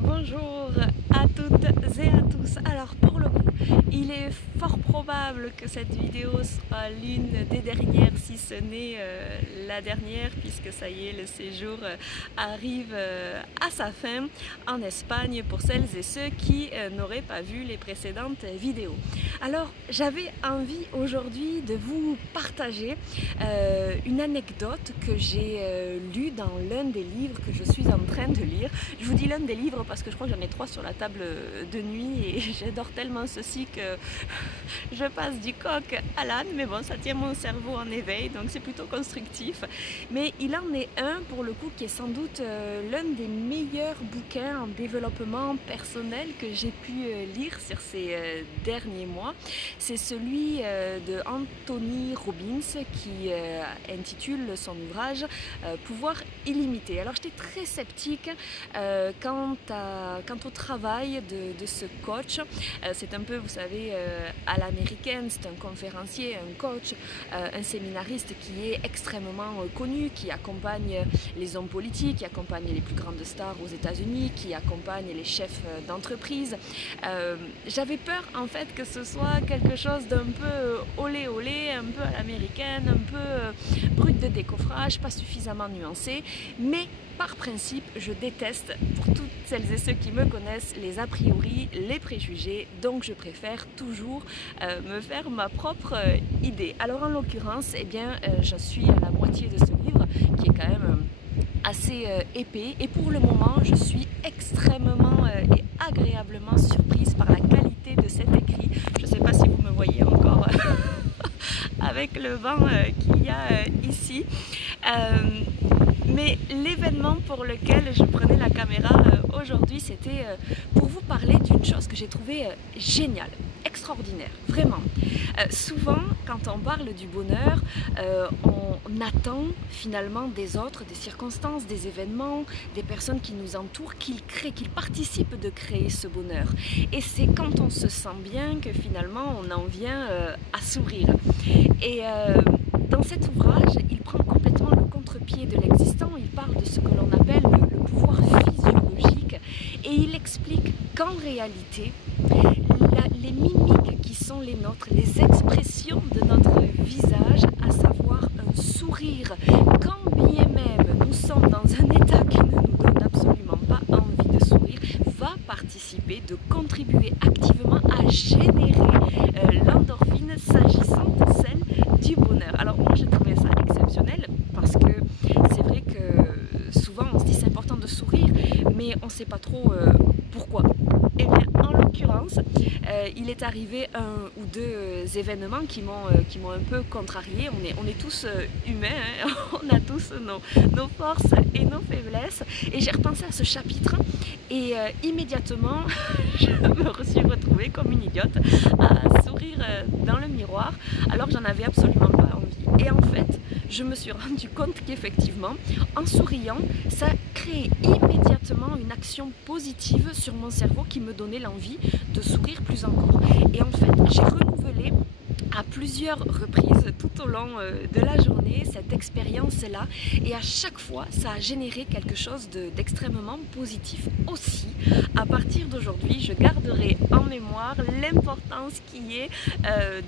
Bonjour à toutes et à tous. Alors pour le coup, il est fort probable que cette vidéo soit l'une des dernières, si ce n'est la dernière, puisque ça y est, le séjour arrive à sa fin en Espagne pour celles et ceux qui n'auraient pas vu les précédentes vidéos. Alors j'avais envie aujourd'hui de vous partager une anecdote que j'ai lue dans l'un des livres que je suis en train de lire. Je vous dis l'un des livres parce que je crois que j'en ai 3 sur la table de nuit et j'adore tellement ceci que je passe du coq à l'âne, mais bon, ça tient mon cerveau en éveil, donc c'est plutôt constructif. Mais il en est un pour le coup qui est sans doute l'un des meilleurs bouquins en développement personnel que j'ai pu lire sur ces derniers mois. C'est celui de Anthony Robbins qui intitule son ouvrage Pouvoir illimité. Alors j'étais très sceptique quant au travail de ce coach. C'est un peu, vous savez, à l'américaine, c'est un conférencier, un coach, un séminariste qui est extrêmement connu, qui accompagne les hommes politiques, qui accompagne les plus grandes stars aux États-Unis, qui accompagne les chefs d'entreprise. J'avais peur en fait que ce soit quelque chose d'un peu olé olé, un peu à l'américaine, un peu brut de décoffrage, pas suffisamment nuancé, mais par principe, je déteste, pour toutes celles et ceux qui me connaissent, les a priori, les préjugés, donc je préfère toujours me faire ma propre idée. Alors en l'occurrence, eh bien, je suis à la moitié de ce livre, qui est quand même assez épais, et pour le moment, je suis extrêmement et agréablement surprise par la qualité de cet écrit. Je ne sais pas si vous me voyez encore avec le vent qu'il y a ici. Mais l'événement pour lequel je prenais la caméra aujourd'hui, c'était pour vous parler d'une chose que j'ai trouvée géniale, extraordinaire, vraiment. Souvent, quand on parle du bonheur, on attend finalement des autres, des circonstances, des événements, des personnes qui nous entourent, qu'ils créent, qu'ils participent de créer ce bonheur. Et c'est quand on se sent bien que finalement on en vient à sourire. Et dans cet ouvrage, il prend complètement le contre-pied de l'existant. Il parle de ce que l'on appelle le pouvoir physiologique et il explique qu'en réalité, les mimiques qui sont les nôtres, les expressions de notre visage, à savoir un sourire, quand bien même nous sommes dans un état qui ne nous donne absolument pas envie de sourire, va participer, de contribuer activement à générer l'endorphine s'agissant de celle du bonheur. Alors moi j'ai trouvé ça exceptionnel parce que c'est vrai que souvent on se dit c'est important de sourire mais on ne sait pas trop pourquoi. Et bien en l'occurrence il est arrivé un ou deux événements qui m'ont un peu contrarié. On est tous humains, hein. On a tous nos forces et nos faiblesses et j'ai repensé à ce chapitre et immédiatement je me suis retrouvée comme une idiote à sourire dans le miroir alors que j'en avais absolument pas envie. Et en fait, je me suis rendu compte qu'effectivement, en souriant, ça créait immédiatement une action positive sur mon cerveau qui me donnait l'envie de sourire plus encore. Et en fait, j'ai renouvelé à plusieurs reprises tout au long de la journée cette expérience-là et à chaque fois ça a généré quelque chose d'extrêmement positif. Aussi, à partir d'aujourd'hui, je garderai en mémoire l'importance qui est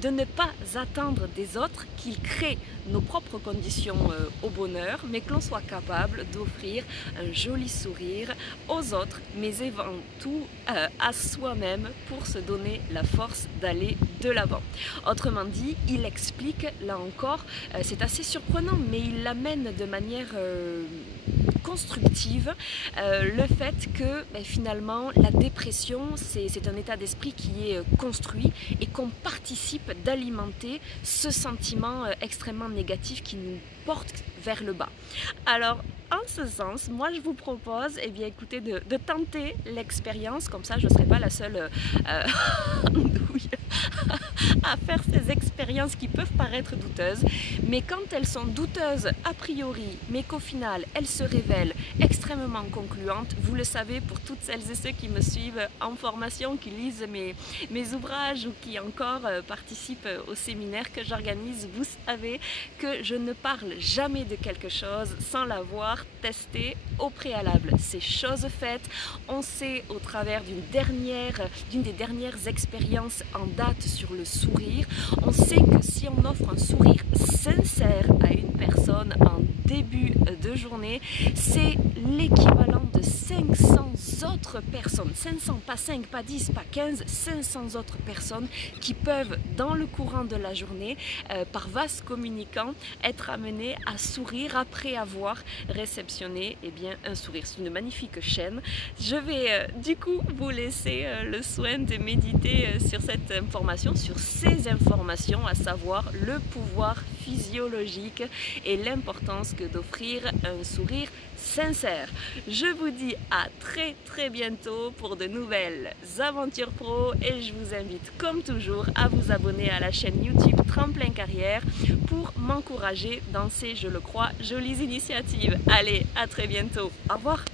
de ne pas attendre des autres qu'ils créent nos propres conditions au bonheur, mais que l'on soit capable d'offrir un joli sourire aux autres, mais avant tout à soi-même pour se donner la force d'aller de l'avant. Autrement dit, il explique, là encore, c'est assez surprenant, mais il l'amène de manière constructive, le fait que finalement la dépression c'est un état d'esprit qui est construit et qu'on participe d'alimenter ce sentiment extrêmement négatif qui nous porte vers le bas. Alors en ce sens, moi je vous propose écoutez, de tenter l'expérience, comme ça je ne serai pas la seule andouille à faire ces expériences qui peuvent paraître douteuses, mais quand elles sont douteuses a priori, mais qu'au final elles se révèlent extrêmement concluantes, vous le savez pour toutes celles et ceux qui me suivent en formation, qui lisent mes ouvrages ou qui encore participent au séminaire que j'organise, vous savez que je ne parle jamais de quelque chose sans l'avoir testé au préalable. C'est chose faite, on sait au travers d'une des dernières expériences en date sur le sourire, on sait que si on offre un sourire sincère à une personne en début de journée, c'est l'équivalent de 500 autres personnes, 500, pas 5, pas 10, pas 15, 500 autres personnes qui peuvent dans le courant de la journée, par vase communicant, être amenées à sourire après avoir réceptionné un sourire. C'est une magnifique chaîne. Je vais du coup vous laisser le soin de méditer sur cette information, sur ces informations, à savoir le pouvoir physiologique et l'importance que d'offrir un sourire sincère. Je vous dis à très bientôt pour de nouvelles aventures pro et je vous invite comme toujours à vous abonner à la chaîne YouTube Tremplin Carrière pour m'encourager dans ces, je le crois, jolies initiatives. Allez, à très bientôt. Au revoir.